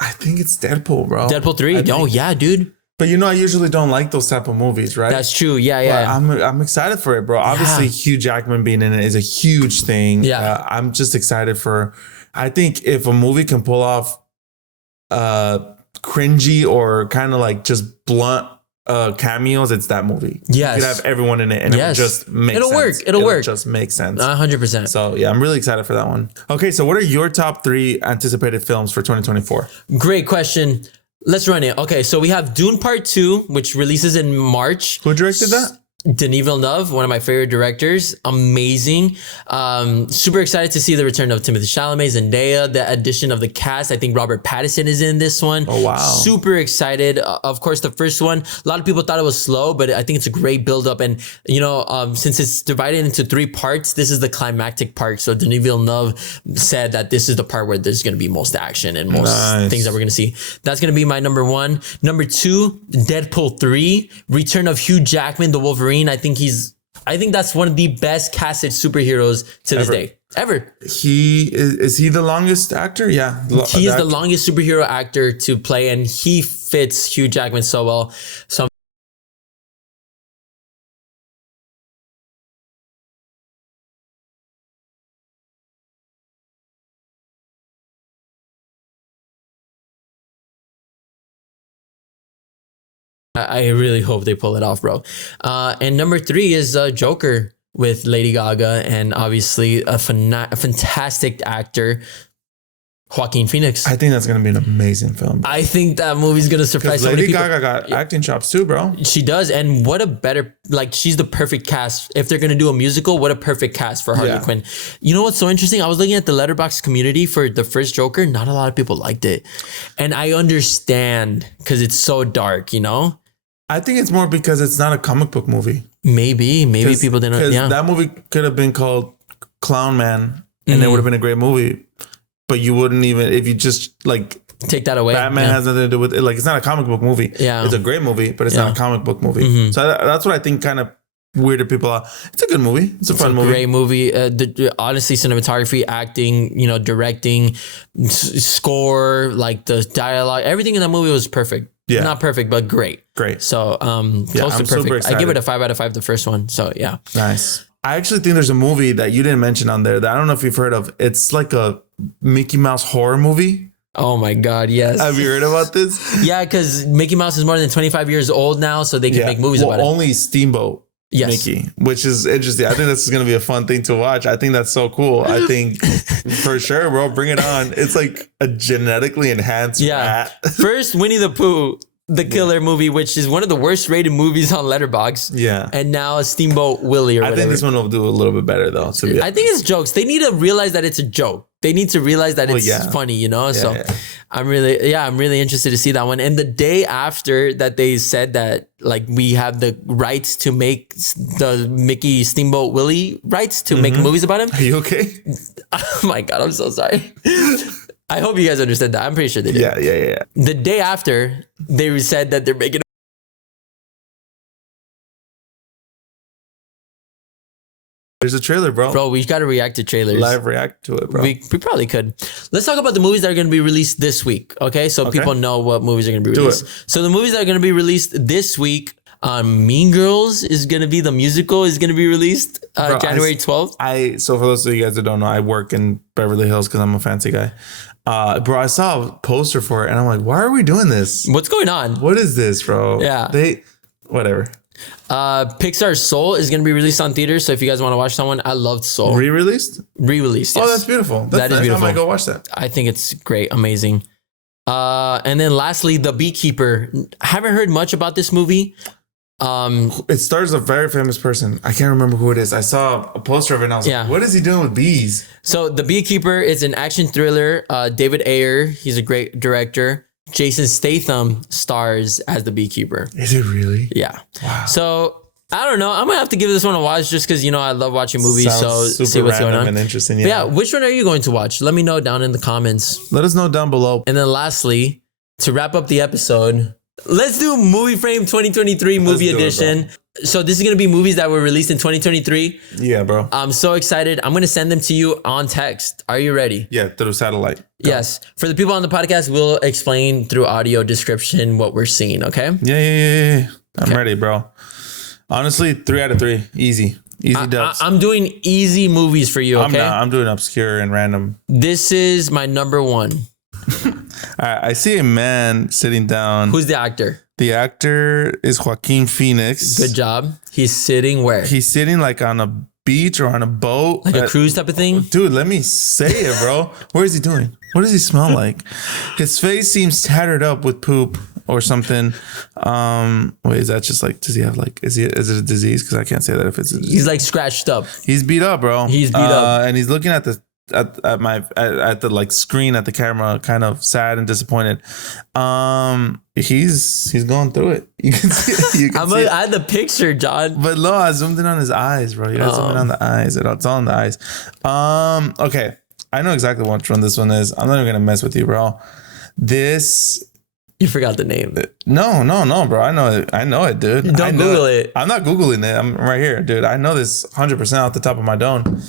I think it's Deadpool, bro. Deadpool 3? Oh, yeah, dude. But I usually don't like those type of movies, right? That's true. Yeah. But I'm excited for it, bro. Obviously, Hugh Jackman being in it is a huge thing. Yeah. I'm just excited I think if a movie can pull off cringy or kind of like just blunt cameos, it's that movie. Yes. You could have everyone in it and it just makes sense. It'll work. Just makes sense. 100%. So yeah, I'm really excited for that one. Okay, so what are your top 3 anticipated films for 2024? Great question. Let's run it. Okay, so we have Dune Part 2, which releases in March. Who directed that? Denis Villeneuve, one of my favorite directors. Amazing. Super excited to see the return of Timothée Chalamet, Zendaya, the addition of the cast. I think Robert Pattinson is in this one. Oh, wow. Super excited. Of course, the first one, a lot of people thought it was slow, but I think it's a great buildup. And, since it's divided into 3 parts, this is the climactic part. So Denis Villeneuve said that this is the part where there's going to be most action and most things that we're going to see. That's going to be my number 1. Number 2, Deadpool 3, Return of Hugh Jackman, the Wolverine. I think that's one of the best casted superheroes to this day ever. Is he the longest actor? Yeah. He is the longest superhero actor to play, and he fits Hugh Jackman so well. So I really hope they pull it off, bro. And number 3 is Joker with Lady Gaga, and obviously a fantastic actor. Joaquin Phoenix. I think that's gonna be an amazing film. I think that movie's gonna surprise so many Lady people. Gaga got acting chops too, bro. She does, and what a better, like, she's the perfect cast. If they're gonna do a musical, what a perfect cast for Harley Quinn. You know what's so interesting? I was looking at the Letterboxd community for the first Joker. Not a lot of people liked it, and I understand because it's so dark. You know, I think it's more because it's not a comic book movie. Maybe people didn't. Because Yeah, that movie could have been called Clown Man, and it would have been a great movie. But you wouldn't even, if you just like take that away. Batman has nothing to do with it. Like, it's not a comic book movie. Yeah, it's a great movie, but it's not a comic book movie. So that's what I think kind of weirded people out. It's a good movie. It's a fun movie. Great movie. Honestly, cinematography, acting, you know, directing, score, like the dialogue, everything in that movie was perfect. Yeah, not perfect, but great. Great. So, close to perfect. I give it a 5 out of 5. The first one. So yeah, nice. I actually think there's a movie that you didn't mention on there that I don't know if you've heard of. It's like a Mickey Mouse horror movie. Oh my God, yes. Have you heard about this? Yeah, because Mickey Mouse is more than 25 years old now, so they can make movies about it. Only Steamboat Mickey, which is interesting. I think this is going to be a fun thing to watch. I think that's so cool. I think for sure, bro, bring it on. It's like a genetically enhanced rat. First, Winnie the Pooh. The Killer movie, which is one of the worst rated movies on Letterboxd. Yeah. And now Steamboat Willie or whatever. I think this one will do a little bit better though. I think it's jokes. They need to realize that it's a joke. They need to realize that it's funny, you know? I'm really interested to see that one. And the day after that they said that like we have the rights to make the Mickey Steamboat Willie rights to make movies about him. Are you okay? Oh my God, I'm so sorry. I hope you guys understood that. I'm pretty sure they did. Yeah. The day after, they said that they're making. There's a trailer, bro. Bro, we got to react to trailers. Live react to it, bro. We probably could. Let's talk about the movies that are going to be released this week. Okay, so people know what movies are going to be released. So the movies that are going to be released this week. Mean Girls is going to be the musical is going to be released January 12th. So for those of you guys that don't know, I work in Beverly Hills because I'm a fancy guy. Bro, I saw a poster for it and I'm like, why are we doing this? What's going on? What is this, bro? Yeah. Whatever. Pixar's Soul is going to be released on theaters. So if you guys want to watch that one, I loved Soul. Re-released? Re-released, yes. Oh, that's beautiful. That is beautiful. I might go watch that. I think it's great. Amazing. And then lastly, The Beekeeper. I haven't heard much about this movie. It stars a very famous person. I can't remember who it is. I saw a poster of it and I was like, what is he doing with bees? So The Beekeeper is an action thriller. David Ayer, he's a great director. Jason Statham stars as the Beekeeper. Is it really? Yeah. Wow. So I don't know. I'm gonna have to give this one a watch just because, you know, I love watching movies. Sounds so see what's going on. And interesting. Yeah. Which one are you going to watch? Let me know down in the comments. Let us know down below. And then lastly, to wrap up the episode, let's do Movie Frame 2023 movie edition. So this is going to be movies that were released in 2023. Yeah, bro. I'm so excited. I'm going to send them to you on text. Are you ready? Yeah, through satellite. Go. Yes. For the people on the podcast, we'll explain through audio description what we're seeing, okay? Yeah. I'm ready, bro. Honestly, 3 out of 3. Easy dubs. I'm doing easy movies for you, okay? I'm doing obscure and random. This is my number 1. All right, I see a man sitting down. Who's the actor? The actor is Joaquin Phoenix. Good job. He's sitting where? He's sitting like on a beach or on a boat. Like a cruise type of thing? Dude, let me say it, bro. What is he doing? What does he smell like? His face seems tattered up with poop or something. Wait, is that just like, does he have like, is it a disease? Because I can't say that if it's a disease. He's like scratched up. He's beat up, bro. He's beat up. And he's looking at the like screen at the camera, kind of sad and disappointed. He's going through it. You can see it. I had the picture, John. But no, I zoomed in on his eyes, bro. You got zoomed in on the eyes. It's all in the eyes. Okay. I know exactly which one this one is. I'm not even gonna mess with you, bro. You forgot the name. No, bro. I know it, dude. Don't Google it. I'm not Googling it. I'm right here, dude. I know this 100% off the top of my dome.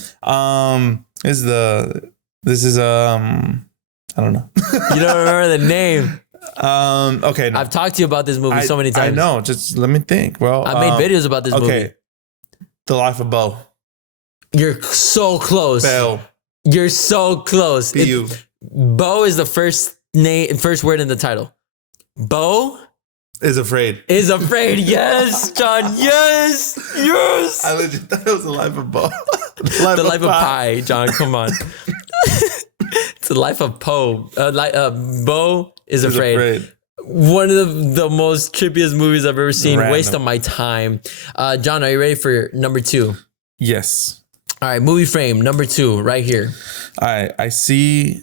This is I don't know. You don't remember the name. Okay. No. I've talked to you about this movie so many times. I know. Just let me think, bro. I made videos about this movie. Okay. The Life of Bo. You're so close. Bell. You're so close. B-U. Bo is the first word in the title. Bo is afraid. Yes, John. Yes. I legit thought it was The Life of Bo. The Life of Pi, John. Come on. It's the life of Poe. Bo is afraid. One of the most trippiest movies I've ever seen. Random. Waste of my time. John, are you ready for number 2? Yes. All right, movie frame number 2 right here. All right, I see.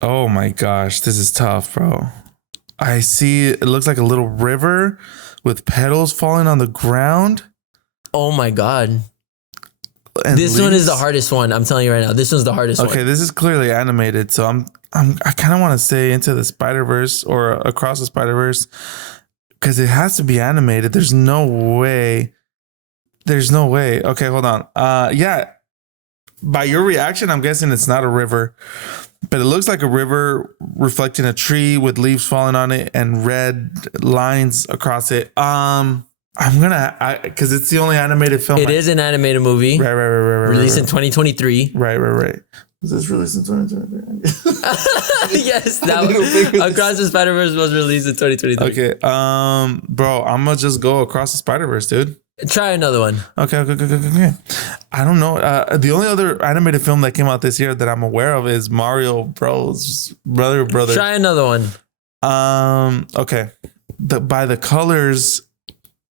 Oh my gosh, this is tough, bro. I see. It looks like a little river with petals falling on the ground. Oh my God. And this one is the hardest one. I'm telling you right now. This one's the hardest one. Okay, this is clearly animated, so I kind of want to say Into the Spider-Verse or Across the Spider-Verse because it has to be animated. There's no way. Okay, hold on. Yeah. By your reaction, I'm guessing it's not a river, but it looks like a river reflecting a tree with leaves falling on it and red lines across it. I'm gonna, because it's the only animated film. It is an animated movie. Right. Released in 2023. Right. Was this released in 2023? Yes, that was Across the Spider-Verse was released in 2023. Okay, bro, I'm gonna just go Across the Spider-Verse, dude. Try another one. Okay. I don't know. The only other animated film that came out this year that I'm aware of is Mario Bros. Brother. Try another one. Okay. By the colors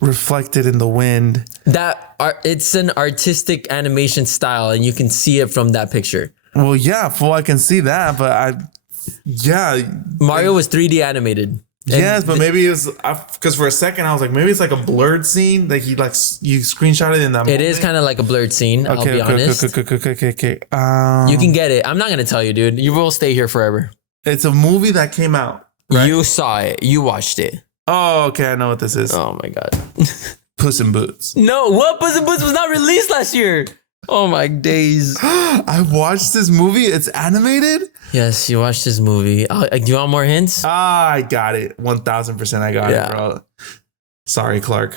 reflected in the wind. It's an artistic animation style, and you can see it from that picture. Well, yeah, I can see that, but Mario was 3D animated. Yes, but maybe it's because for a second I was like, maybe it's like a blurred scene that you screenshotted in that. It is kind of like a blurred scene. I'll be honest. Okay. You can get it. I'm not gonna tell you, dude. You will stay here forever. It's a movie that came out. Right? You saw it. You watched it. Oh, okay. I know what this is. Oh my God. Puss in Boots. No, what? Puss in Boots was not released last year. Oh my days. I watched this movie. It's animated. Yes, you watched this movie. Do you want more hints? I got it. 1000% I got it, bro. Sorry, Clark.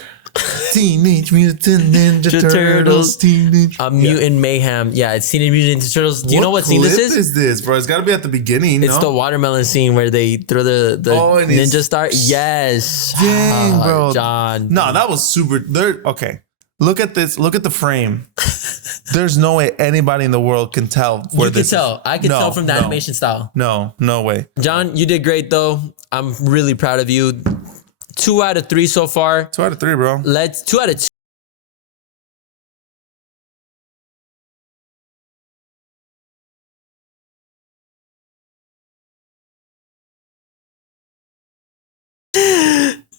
Teenage Mutant Ninja Turtles. Mutant Mayhem. Yeah, it's Teenage Mutant Ninja Turtles. Do you know what scene this is? What is this, bro? It's got to be at the beginning. It's the watermelon scene where they throw the ninja star. Yes. Dang, bro. John. No, that was super. Okay. Look at this. Look at the frame. There's no way anybody in the world can tell where this is. I can tell from the animation style. No way. John, you did great, though. I'm really proud of you. 2 out of 3 so far. 2 out of 3, bro. 2 out of 2.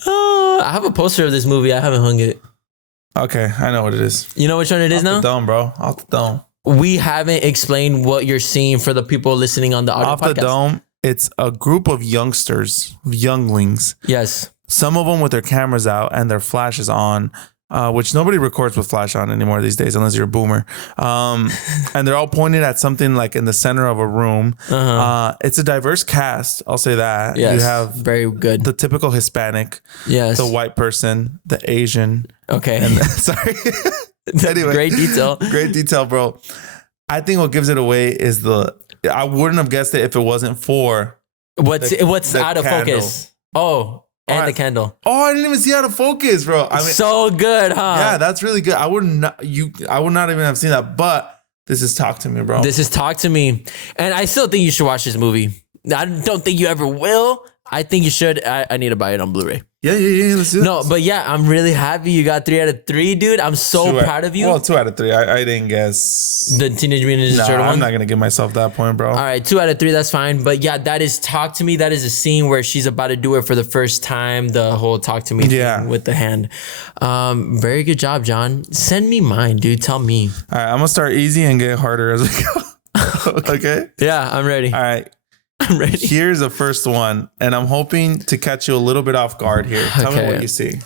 Oh, I have a poster of this movie. I haven't hung it. Okay, I know what it is. You know which one it is now? Off the dome, bro. Off the dome. We haven't explained what you're seeing for the people listening on the audio podcast. Off the dome, it's a group of younglings. Yes. Some of them with their cameras out and their flashes on, which nobody records with flash on anymore these days, unless you're a boomer. And they're all pointed at something like in the center of a room. It's a diverse cast. I'll say that. Yes, you have very good. The typical Hispanic. Yes. The white person, the Asian. Okay. And sorry. Anyway, great detail, bro. I think what gives it away is I wouldn't have guessed it if it wasn't for what's out of candle. Focus. Oh. And the candle. Oh, I didn't even see out of focus, bro. I mean, so good, huh? Yeah, that's really good. I would not even have seen that. But this is Talk to Me, bro. This is Talk to Me, and I still think you should watch this movie. I don't think you ever will. I think you should. I need to buy it on Blu-ray. Yeah. Let's do No, but yeah, I'm really happy you got 3 out of 3, dude. I'm so proud of you. Well, 2 out of 3. I didn't guess the Teenage Mutant Ninja Turtle one. I'm not gonna give myself that point, bro. All right, 2 out of 3. That's fine. But yeah, that is Talk to Me. That is a scene where she's about to do it for the first time. The whole Talk to Me thing with the hand. Very good job, John. Send me mine, dude. Tell me. All right, I'm gonna start easy and get harder as we go. Okay. Yeah, I'm ready. All right. I'm ready. Here's the first one, and I'm hoping to catch you a little bit off guard here. Tell me what you see.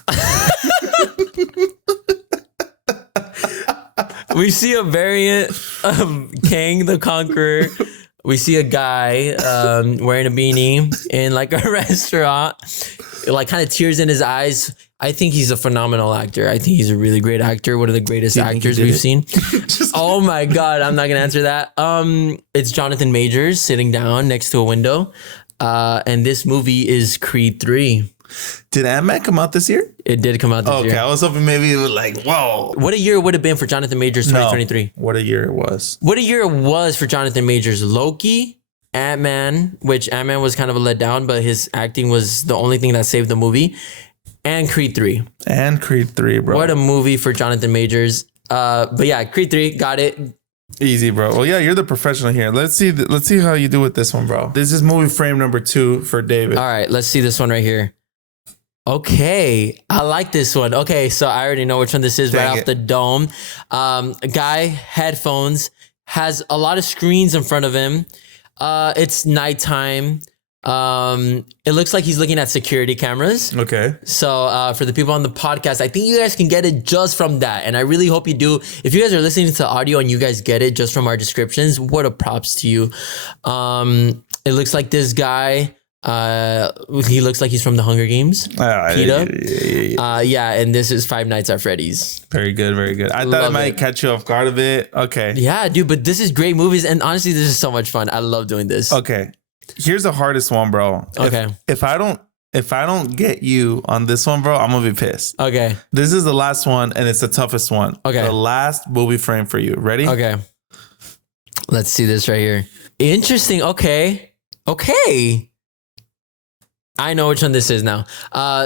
We see a variant of Kang the Conqueror. We see a guy wearing a beanie in like a restaurant, like kind of tears in his eyes. I think he's a phenomenal actor. I think he's a really great actor. One of the greatest actors we've seen. Oh my God. I'm not going to answer that. It's Jonathan Majors sitting down next to a window. And this movie is Creed 3. Did Ant-Man come out this year? It did come out this year. Okay, I was hoping maybe it was like, whoa. What a year it would have been for Jonathan Majors 2023. What a year it was. What a year it was for Jonathan Majors. Loki, Ant-Man, which Ant-Man was kind of a letdown, but his acting was the only thing that saved the movie. And Creed 3. And Creed 3, bro. What a movie for Jonathan Majors. But yeah, Creed 3, got it. Easy, bro. Well, yeah, you're the professional here. Let's see how you do with this one, bro. This is movie frame number 2 for David. All right, let's see this one right here. Okay, I like this one. Okay, so I already know which one this is right off the dome. A guy, headphones, has a lot of screens in front of him. It's nighttime. It looks like he's looking at security cameras. Okay. So for the people on the podcast, I think you guys can get it just from that. And I really hope you do. If you guys are listening to audio and you guys get it just from our descriptions, what a props to you. It looks like this guy, he looks like he's from the Hunger Games. PETA. Yeah, and this is Five Nights at Freddy's. Very good, very good. I thought it might catch you off guard a bit. Okay. Yeah, dude, but this is great movies. And honestly, this is so much fun. I love doing this. Okay. Here's the hardest one, bro. Okay. If I don't get you on this one, bro, I'm gonna be pissed. Okay. This is the last one, and it's the toughest one. Okay. The last movie frame for you. Ready? Okay. Let's see this right here. Interesting. Okay. I know which one this is now.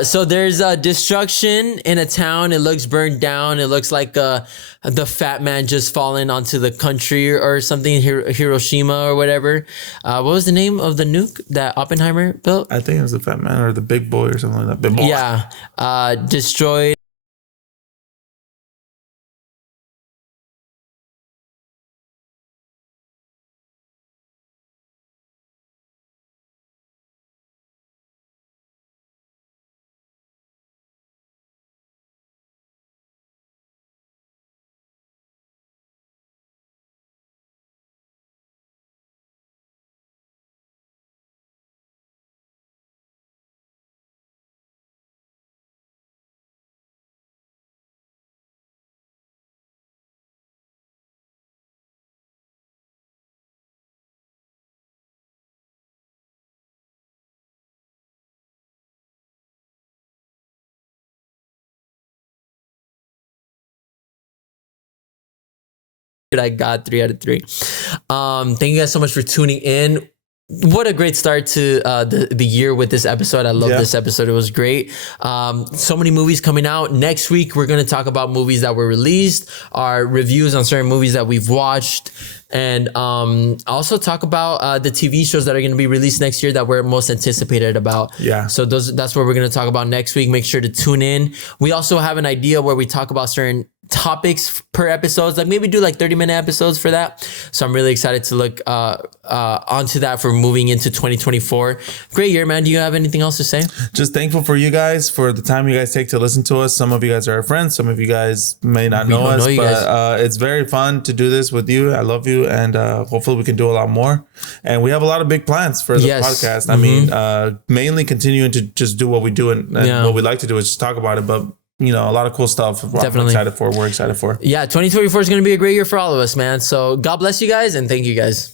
So there's destruction in a town. It looks burned down. It looks like the fat man just fallen onto the country or something, Hiroshima or whatever. What was the name of the nuke that Oppenheimer built? I think it was the fat man or the big boy or something like that. Big boy. Yeah. Destroyed. I got 3 out of 3. Thank you guys so much for tuning in. What a great start to the year with this episode. I love this episode. It was great. So many movies coming out. Next week, we're going to talk about movies that were released, our reviews on certain movies that we've watched, and also talk about the TV shows that are going to be released next year that we're most anticipated about. Yeah. So that's what we're going to talk about next week. Make sure to tune in. We also have an idea where we talk about certain topics per episodes, like maybe do like 30-minute episodes for that. So I'm really excited to look onto that for moving into 2024. Great year, man. Do you have anything else to say? Just thankful for you guys for the time you guys take to listen to us. Some of you guys are our friends. Some of you guys may not know us, but it's very fun to do this with you. I love you, and hopefully we can do a lot more. And we have a lot of big plans for the podcast. I mean, mainly continuing to just do what we do, and what we like to do is just talk about it, but you know, a lot of cool stuff. Definitely. We're excited for. Yeah, 2024 is going to be a great year for all of us, man. So God bless you guys, and thank you guys.